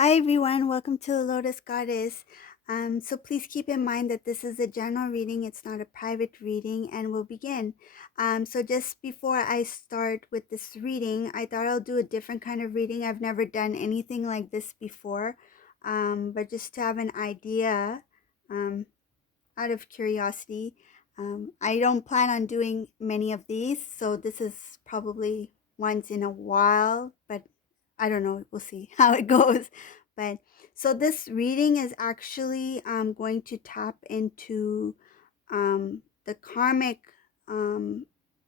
Hi everyone, welcome to the Lotus Goddess. So please keep in mind that this is a general reading, it's not a private reading, and we'll begin. So just before I start with this reading, I thought I'll do a different kind of reading. I've never done anything like this before, but just to have an idea, out of curiosity. I don't plan on doing many of these, so this is probably once in a while, but I don't know. We'll see how it goes. But so this reading is actually going to tap into the karmic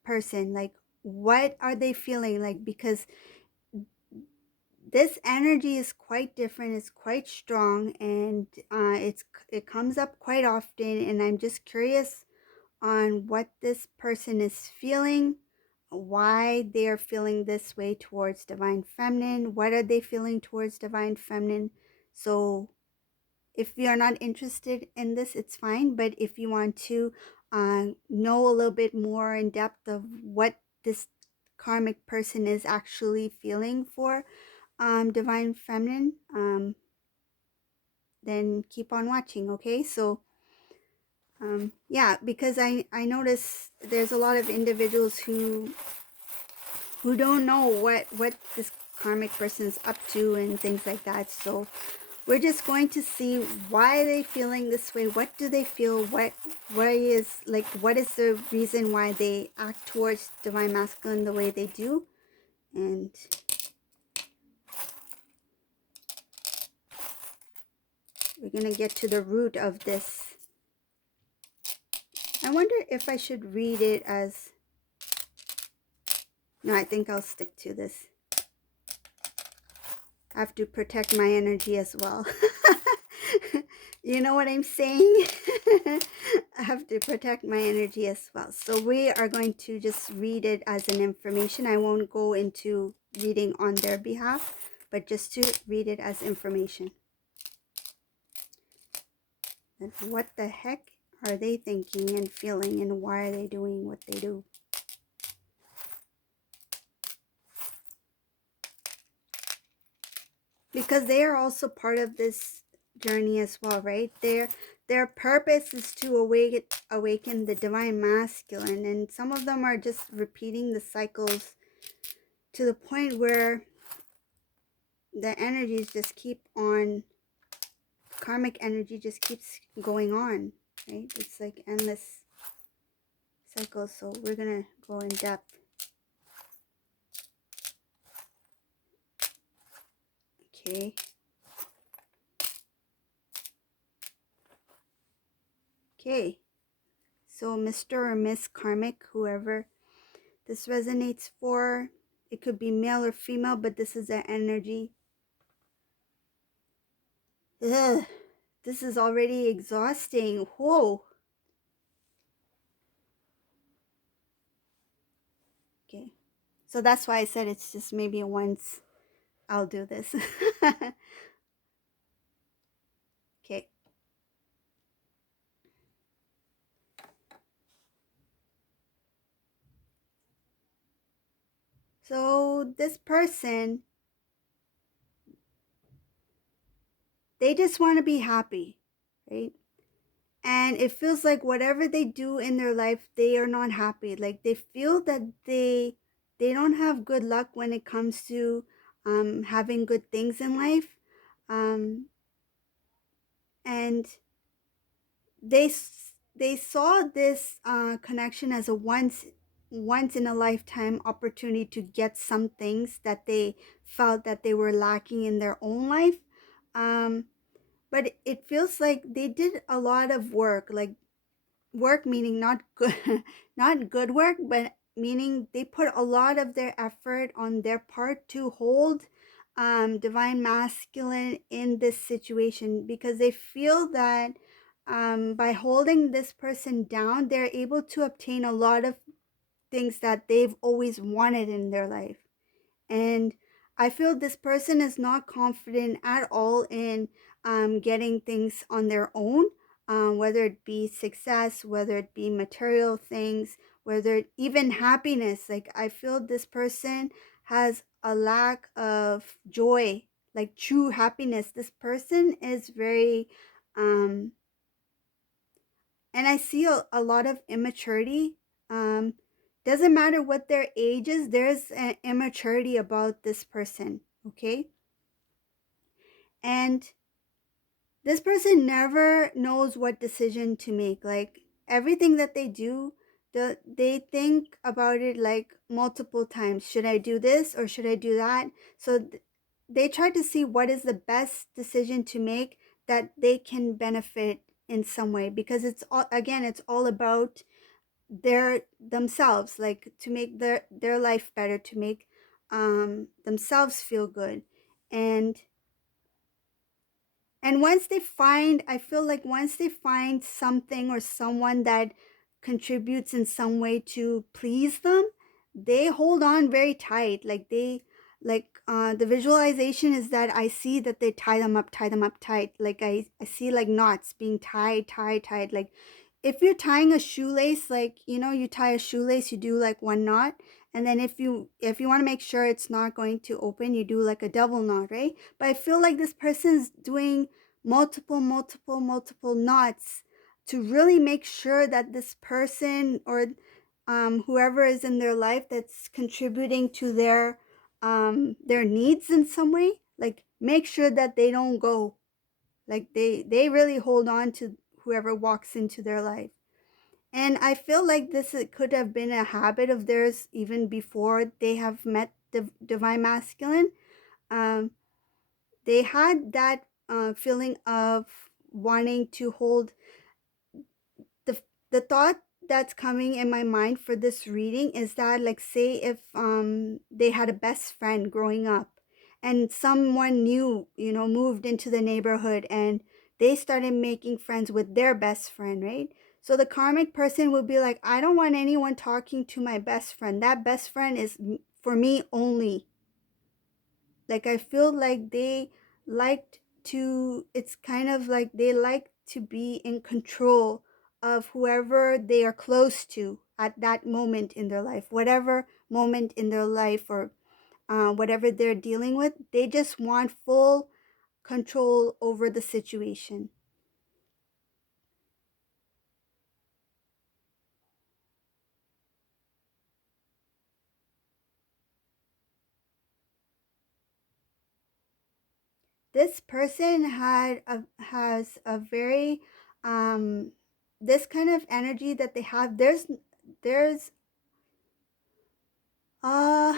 person. Like, what are they feeling like? Because this energy is quite different. It's quite strong, and it comes up quite often. And I'm just curious on what this person is feeling, why they are feeling this way towards divine feminine, what are they feeling towards divine feminine. So if you are not interested in this, it's fine, but if you want to know a little bit more in depth of what this karmic person is actually feeling for divine feminine, then keep on watching. Okay, so yeah, because I notice there's a lot of individuals who don't know what this karmic person is up to and things like that. So we're just going to see why they feeling this way. What do they feel? What is the reason why they act towards divine masculine the way they do? And we're gonna get to the root of this. I wonder if I should read it as... No, I think I'll stick to this. I have to protect my energy as well. You know what I'm saying? I have to protect my energy as well. So we are going to just read it as an information. I won't go into reading on their behalf, but just to read it as information. And what the heck are they thinking and feeling, and why are they doing what they do? Because they are also part of this journey as well, right? Their purpose is to awaken the divine masculine, and some of them are just repeating the cycles to the point where the energies just keep on, karmic energy just keeps going on, right? It's like endless cycles. So we're gonna go in depth. Okay. Okay. So Mr. or Miss Karmic, whoever this resonates for, it could be male or female, but this is their energy. Ugh, this is already exhausting. Whoa. Okay. So that's why I said it's just maybe once I'll do this. Okay. So this person, they just want to be happy, right? And it feels like whatever they do in their life, they are not happy. Like they feel that they don't have good luck when it comes to having good things in life. Um, and they they saw this connection as a once in a lifetime opportunity to get some things that they felt that they were lacking in their own life. Um, but it feels like they did a lot of work, like work meaning not good not good work, but meaning they put a lot of their effort on their part to hold divine masculine in this situation, because they feel that by holding this person down, they're able to obtain a lot of things that they've always wanted in their life. And I feel this person is not confident at all in getting things on their own, whether it be success, whether it be material things, whether even happiness. Like I feel this person has a lack of joy, like true happiness. This person is very um and I see a lot of immaturity. um doesn't matter what their age is, there's an immaturity about this person, okay? And this person never knows what decision to make. Like everything that they do, they think about it like multiple times. Should I do this or should I do that? So they try to see what is the best decision to make that they can benefit in some way, because it's all, again, it's all about their themselves, like to make their life better, to make themselves feel good. And once they find, I feel like once they find something or someone that contributes in some way to please them, they hold on very tight. Like they, like the visualization is that I see that they tie them up tight. Like I see like knots being tied. Like if you're tying a shoelace, like, you know, you tie a shoelace, you do like one knot. And then if you want to make sure it's not going to open, you do like a double knot, right? But I feel like this person's doing multiple knots to really make sure that this person or whoever is in their life that's contributing to their needs in some way, like make sure that they don't go. Like they really hold on to whoever walks into their life. And I feel like this could have been a habit of theirs even before they have met the divine masculine. um, they had that feeling of wanting to hold the the thought that's coming in my mind for this reading is that, like, say if they had a best friend growing up and someone new, you know, moved into the neighborhood and they started making friends with their best friend, right? So the karmic person would be like, I don't want anyone talking to my best friend. That best friend is for me only. Like I feel like they liked to, it's kind of like they like to be in control of whoever they are close to at that moment in their life, whatever moment in their life, or whatever they're dealing with. They just want full control over the situation. This person has a very um this kind of energy that they have. There's uh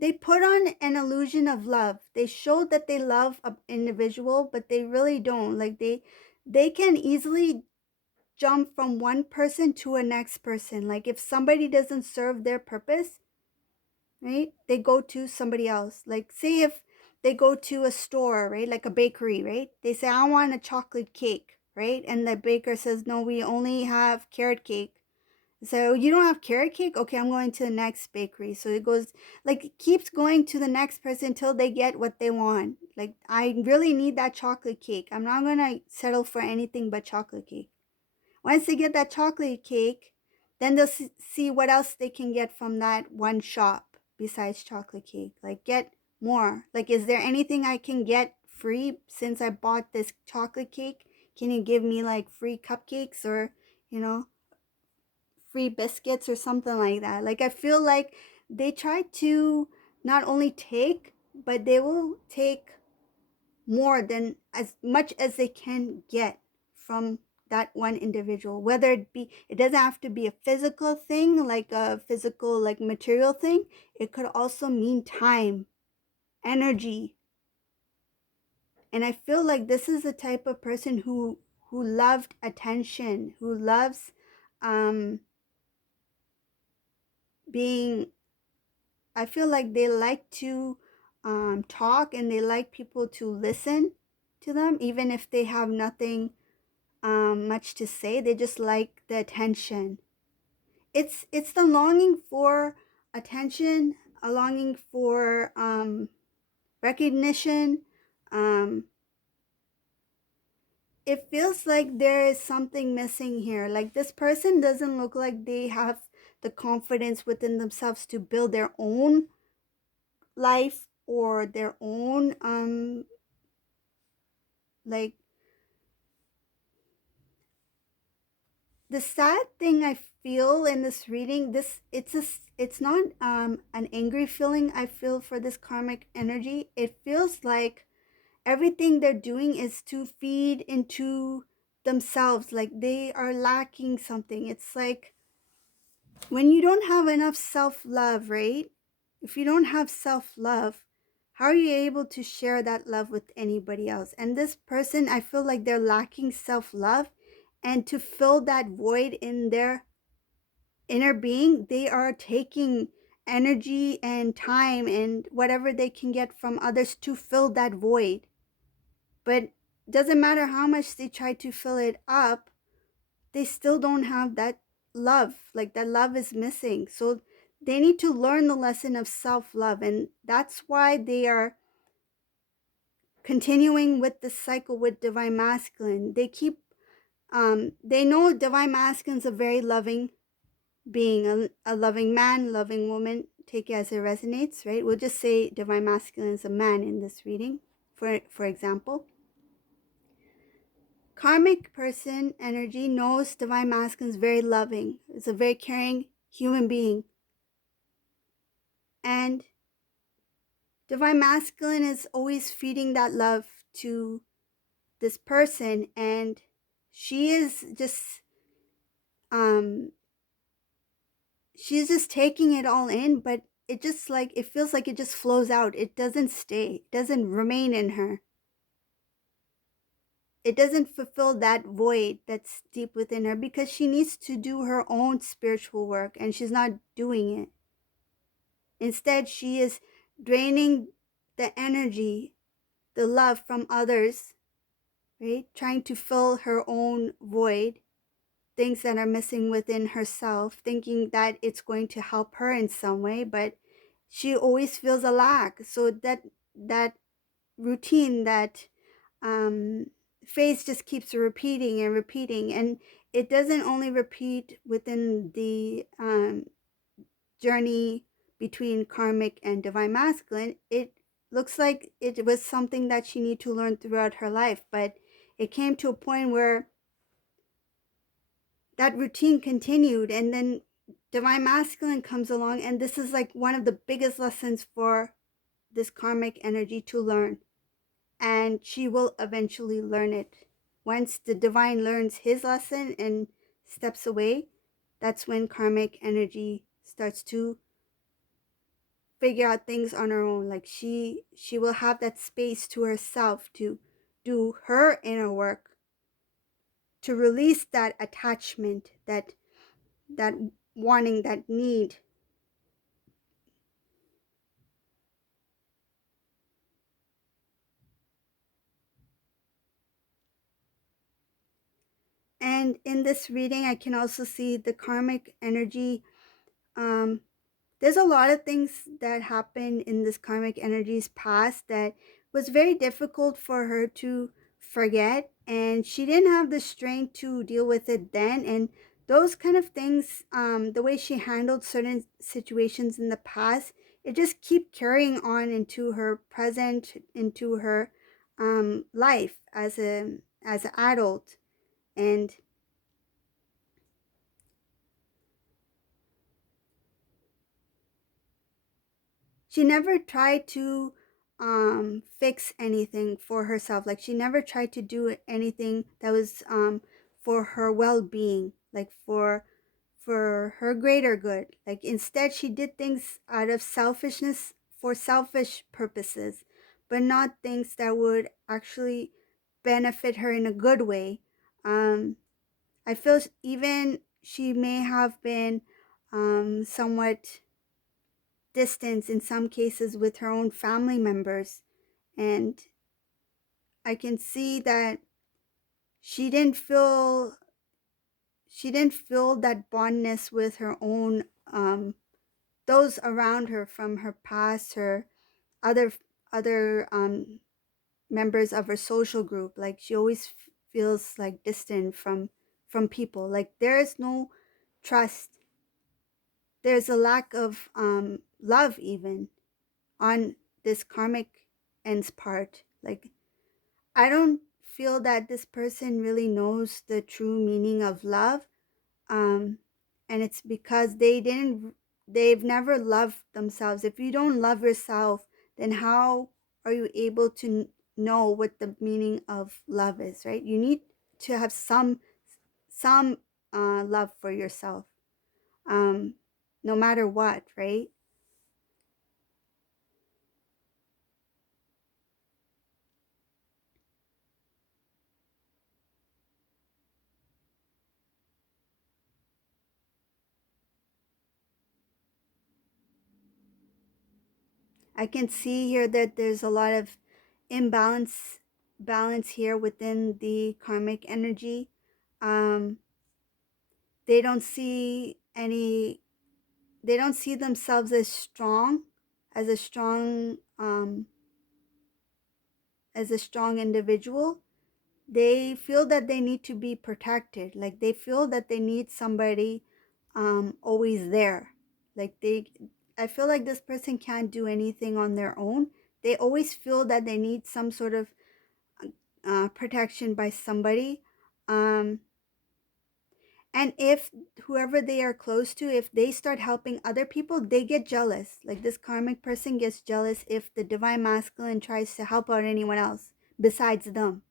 they put on an illusion of love. They show that they love an individual, but they really don't. Like they can easily jump from one person to a next person. Like if somebody doesn't serve their purpose, right? They go to somebody else. Like say if they go to a store, right? Like a bakery, right? They say, I want a chocolate cake, right? And the baker says, no, we only have carrot cake. So you don't have carrot cake? Okay, I'm going to the next bakery. So it goes, like, it keeps going to the next person until they get what they want. Like, I really need that chocolate cake. I'm not going to settle for anything but chocolate cake. Once they get that chocolate cake, then they'll see what else they can get from that one shop besides chocolate cake. Like, get more. Like, is there anything I can get free since I bought this chocolate cake? Can you give me like free cupcakes or, you know, free biscuits or something like that? Like, I feel like they try to not only take, but they will take more than as much as they can get from that one individual, whether it be, it doesn't have to be a physical thing, like a physical, like material thing. It could also mean time, energy. And I feel like this is the type of person who loved attention, who loves um being, I feel like they like to talk, and they like people to listen to them even if they have nothing much to say. They just like the attention. It's the longing for attention, a longing for recognition. Um, it feels like there is something missing here. Like this person doesn't look like they have the confidence within themselves to build their own life, or their own like the sad thing I feel in this reading, this it's not an angry feeling I feel for this karmic energy. It feels like everything they're doing is to feed into themselves, like they are lacking something. It's like when you don't have enough self-love, right? If you don't have self-love, how are you able to share that love with anybody else? And this person, I feel like they're lacking self-love, and to fill that void in their inner being, they are taking energy and time and whatever they can get from others to fill that void. But doesn't matter how much they try to fill it up, they still don't have that love. Like that love is missing. So they need to learn the lesson of self-love, and that's why they are continuing with the cycle with divine masculine. They keep they know divine masculine is a very loving being, a loving man, loving woman. Take it as it resonates, right? We'll just say divine masculine is a man in this reading, for example. Karmic person energy knows divine masculine is very loving. It's a very caring human being. And divine masculine is always feeding that love to this person, and she is just um she's just taking it all in, but it just like it feels like it just flows out. It doesn't stay. It doesn't remain in her. It doesn't fulfill that void that's deep within her, because she needs to do her own spiritual work and she's not doing it. Instead, she is draining the energy, the love from others, right? Trying to fill her own void, things that are missing within herself, thinking that it's going to help her in some way, but she always feels a lack. So that routine, that phase just keeps repeating and repeating, and it doesn't only repeat within the journey between karmic and divine masculine. It looks like it was something that she needed to learn throughout her life, but it came to a point where that routine continued, and then divine masculine comes along, and this is like one of the biggest lessons for this karmic energy to learn, and she will eventually learn it. Once the divine learns his lesson and steps away, that's when karmic energy starts to figure out things on her own. Like she will have that space to herself to do her inner work, to release that attachment, that wanting, that need. And in this reading, I can also see the karmic energy. There's a lot of things that happened in this karmic energy's past that was very difficult for her to forget, and she didn't have the strength to deal with it then. And those kind of things, the way she handled certain situations in the past, it just keep carrying on into her present, into her life as an adult. And she never tried to fix anything for herself. Like she never tried to do anything that was for her well-being, like for her greater good. Like instead she did things out of selfishness, for selfish purposes, but not things that would actually benefit her in a good way. I feel even she may have been somewhat distance in some cases with her own family members, and I can see that she didn't feel she didn't feel that bondness with her own those around her from her past, her other other members of her social group. Like she always feels like distant from people. Like there is no trust, there's a lack of love even on this karmic ends part. Like, I don't feel that this person really knows the true meaning of love. um and it's because they've never loved themselves. If you don't love yourself, then how are you able to know what the meaning of love is, right? You need to have some love for yourself, um no matter what, right? I can see here that there's a lot of balance here within the karmic energy. um they don't see any they don't see themselves as a strong as a strong individual. They feel that they need to be protected, like they feel that they need somebody always there. Like I feel like this person can't do anything on their own. They always feel that they need some sort of protection by somebody. um and if whoever they are close to, if they start helping other people, they get jealous. Like this karmic person gets jealous if the divine masculine tries to help out anyone else besides them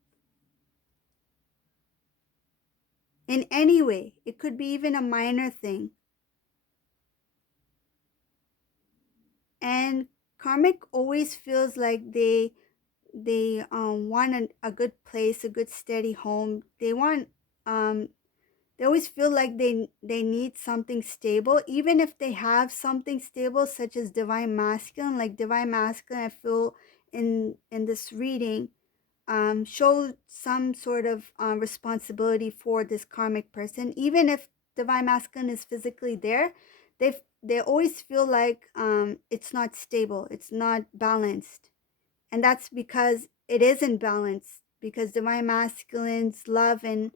in any way. It could be even a minor thing. And karmic always feels like they want a good place, a good steady home. Um they always feel like they need something stable, even if they have something stable, such as divine masculine. Like divine masculine, I feel in this reading show some sort of responsibility for this karmic person. Even if divine masculine is physically there, they always feel like it's not stable, it's not balanced. And that's because it isn't balanced, because divine masculine's love and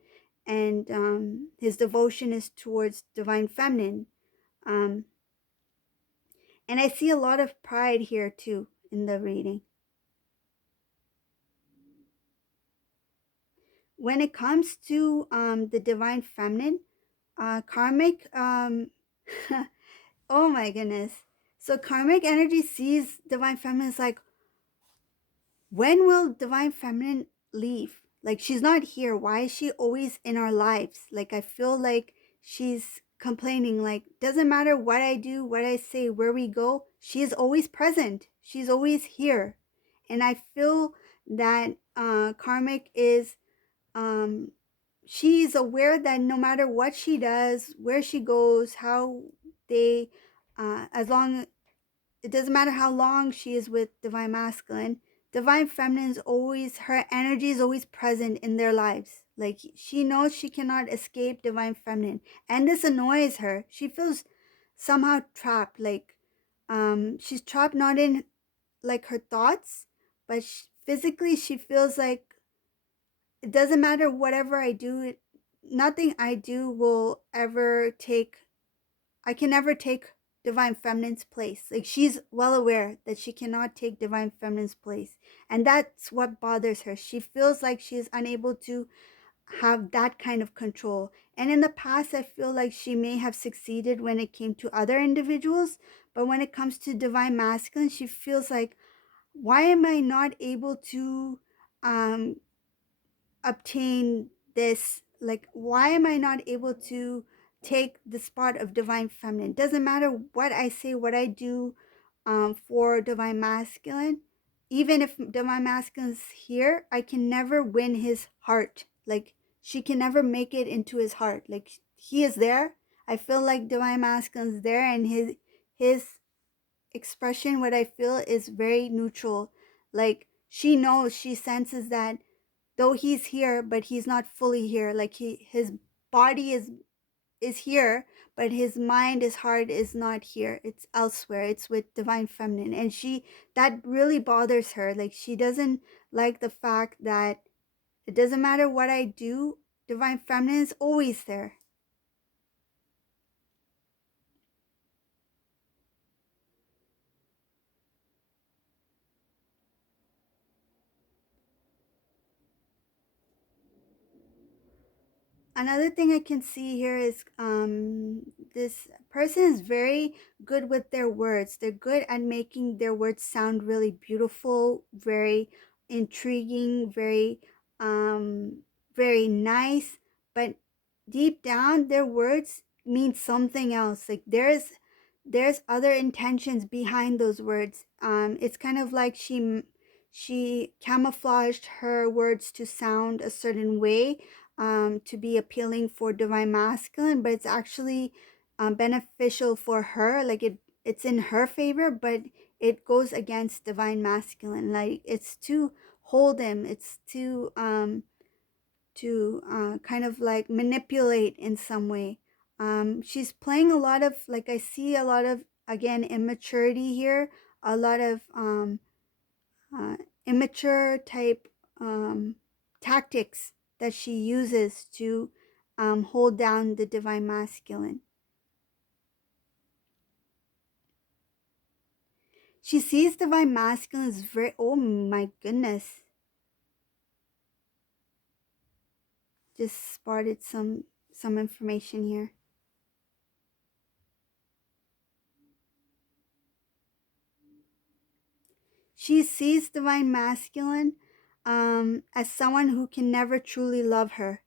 his devotion is towards divine feminine. um and I see a lot of pride here too in the reading. When it comes to the divine feminine, karmic oh my goodness. So karmic energy sees divine feminine as like, when will divine feminine leave? Like, she's not here. Why is she always in our lives? Like, I feel like she's complaining, like, doesn't matter what I do, what I say, where we go, she is always present, she's always here. And I feel that karmic is um she's aware that no matter what she does, where she goes, how they as long it doesn't matter how long she is with divine masculine, divine feminine is always, her energy is always present in their lives. Like, she knows she cannot escape divine feminine, and this annoys her. She feels somehow trapped. Like, she's trapped not in like her thoughts, but physically she feels like it doesn't matter whatever I do, nothing I do will ever take, I can never take divine feminine's place. Like, she's well aware that she cannot take divine feminine's place. And that's what bothers her. She feels like she's unable to have that kind of control. And in the past, I feel like she may have succeeded when it came to other individuals. But when it comes to divine masculine, she feels like, why am I not able to um, obtain this? Like, why am I not able to take the spot of divine feminine? Doesn't matter what I say, what I do for divine masculine. Even if divine masculine's here, I can never win his heart. Like, she can never make it into his heart. Like, he is there. I feel like divine masculine's there, and his expression, what I feel, is very neutral. Like, she knows, she senses that though he's here, but he's not fully here. Like, his body is here, but his mind, his heart is not here. It's elsewhere. It's with divine feminine. And that really bothers her. Like, she doesn't like the fact that it doesn't matter what I do, divine feminine is always there. Another thing I can see here is this person is very good with their words. They're good at making their words sound really beautiful, very intriguing, um very nice, but deep down their words mean something else. Like there's other intentions behind those words. It's kind of like she camouflaged her words to sound a certain way, to be appealing for divine masculine, but it's actually beneficial for her. Like it's in her favor, but it goes against divine masculine. Like it's to hold him. It's to kind of like manipulate in some way. She's playing a lot of, like, I see a lot of, again, immaturity here, a lot of uh, immature type tactics that she uses to hold down the divine masculine. She sees divine masculine as very, oh my goodness, just spotted some information here. She sees divine masculine as someone who can never truly love her.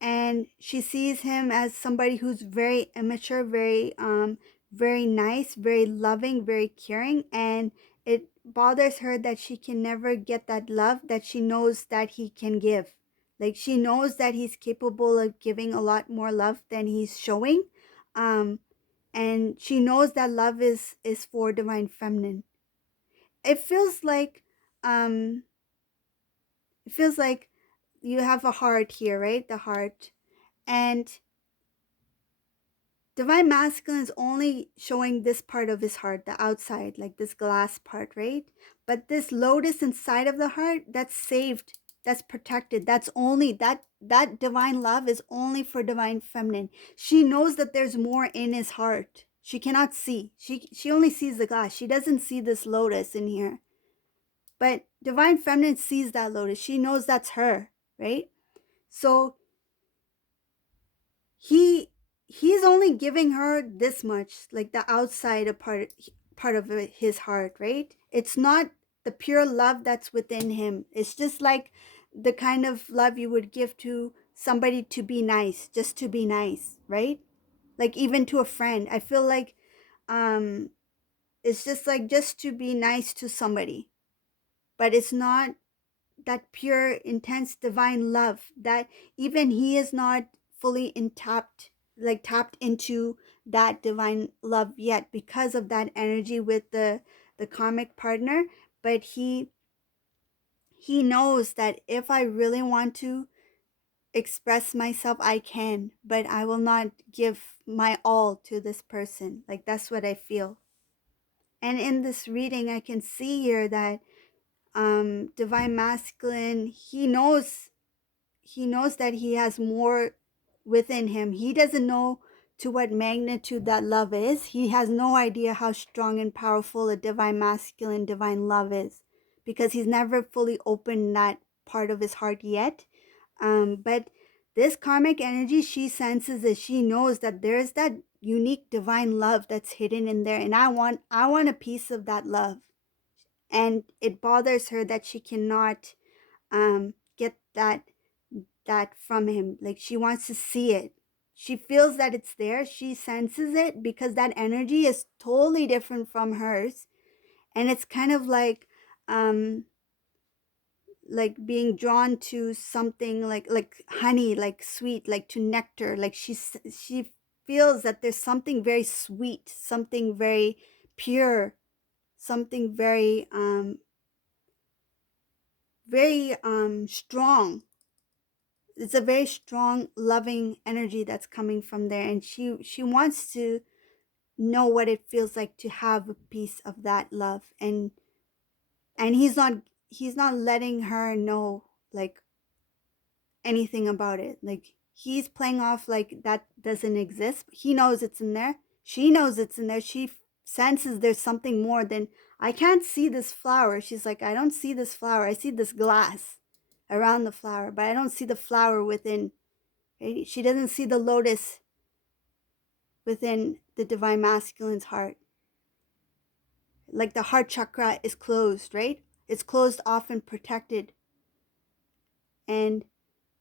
And she sees him as somebody who's very immature, very nice, very loving, very caring. And it bothers her that she can never get that love that she knows that he can give. Like she knows that he's capable of giving a lot more love than he's showing. Um, and she knows that love is for divine feminine. It feels like um it feels like you have a heart here, right? The heart. And divine masculine is only showing this part of his heart, the outside, like this glass part, right? But this lotus inside of the heart, that's saved, that's protected. That's only that divine love is only for divine feminine. She knows that there's more in his heart. She cannot see. She only sees the glass. She doesn't see this lotus in here. But divine feminine sees that lotus. She knows that's her, right? So he he's only giving her this much, like the outside part of his heart, right? It's not the pure love that's within him. It's just like the kind of love you would give to somebody, to be nice, just to be nice, right? Like even to a friend. I feel like um it's just like just to be nice to somebody, but it's not that pure, intense, divine love that even he is not fully tapped, like tapped into that divine love yet, because of that energy with the karmic partner. But he knows that if I really want to express myself, I can, but I will not give my all to this person. Like that's what I feel. And in this reading I can see here that divine masculine, he knows that he has more within him. He doesn't know to what magnitude that love is. He has no idea how strong and powerful a divine masculine, divine love is, because he's never fully opened that part of his heart yet. But this karmic energy, she senses it. She knows that there's that unique divine love that's hidden in there, and I want a piece of that love. And it bothers her that she cannot get that from him. Like she wants to see it. She feels that it's there. She senses it because that energy is totally different from hers. And it's kind of like being drawn to something like honey, like sweet, like to nectar. Like she feels that there's something very sweet, something very pure, something very strong. It's a very strong loving energy that's coming from there, and she wants to know what it feels like to have a piece of that love. And he's not letting her know like anything about it. Like he's playing off like that doesn't exist. He knows it's in there, she knows it's in there. She senses there's something more than, I can't see this flower. She's like, I don't see this flower, I see this glass around the flower, but I don't see the flower within. right? She doesn't see the lotus within the divine masculine's heart. Like the heart chakra is closed, right? It's closed off and protected. And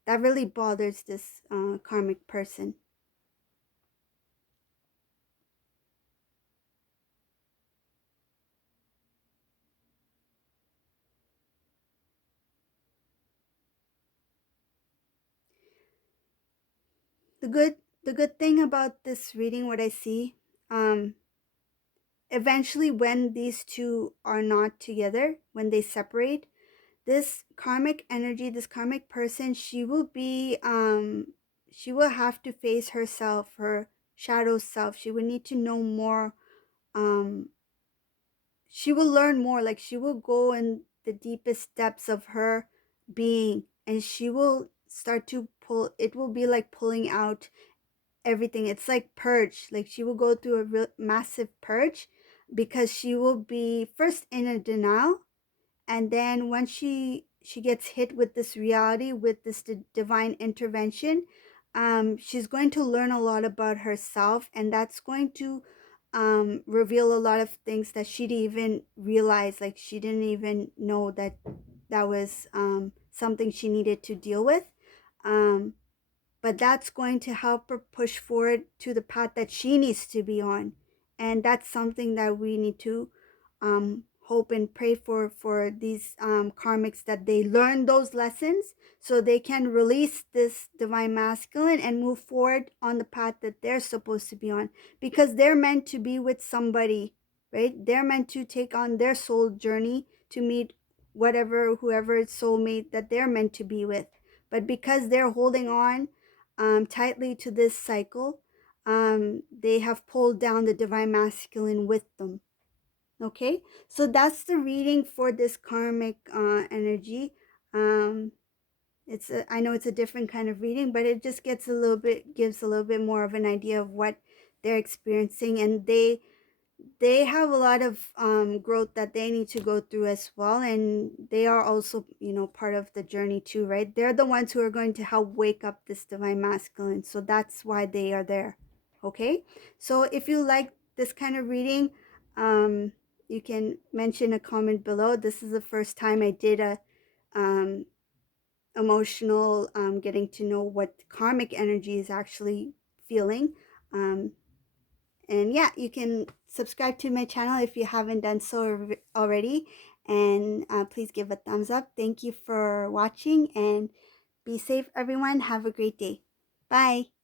that really bothers this karmic person. The good the good thing about this reading, what I see, um, eventually when these two are not together, when they separate, this karmic energy, this karmic person, she will have to face herself, her shadow self. She will need to know more. um she will learn more, like she will go in the deepest depths of her being, and she will start to pull, it will be like pulling out everything. It's like purge, like she will go through a real massive purge, because she will be first in a denial, and then once she gets hit with this reality, with this divine intervention, she's going to learn a lot about herself, and that's going to reveal a lot of things that she didn't even realize, like she didn't even know that that was something she needed to deal with. um, but that's going to help her push forward to the path that she needs to be on. And that's something that we need to hope and pray for these karmics, that they learn those lessons so they can release this divine masculine and move forward on the path that they're supposed to be on, because they're meant to be with somebody, right? They're meant to take on their soul journey to meet whatever, whoever soulmate that they're meant to be with. But because they're holding on tightly to this cycle, they have pulled down the divine masculine with them. Okay, so that's the reading for this karmic energy. Um, I know it's a different kind of reading, but it just gives a little bit more of an idea of what they're experiencing, and they have a lot of growth that they need to go through as well, and they are also, part of the journey too, right? They're the ones who are going to help wake up this divine masculine, so that's why they are there. Okay, so if you like this kind of reading, um, you can mention a comment below. This is the first time I did a um, emotional, getting to know what karmic energy is actually feeling. um, and yeah, you can subscribe to my channel if you haven't done so already. And please give a thumbs up. Thank you for watching, and be safe, everyone. Have a great day. Bye.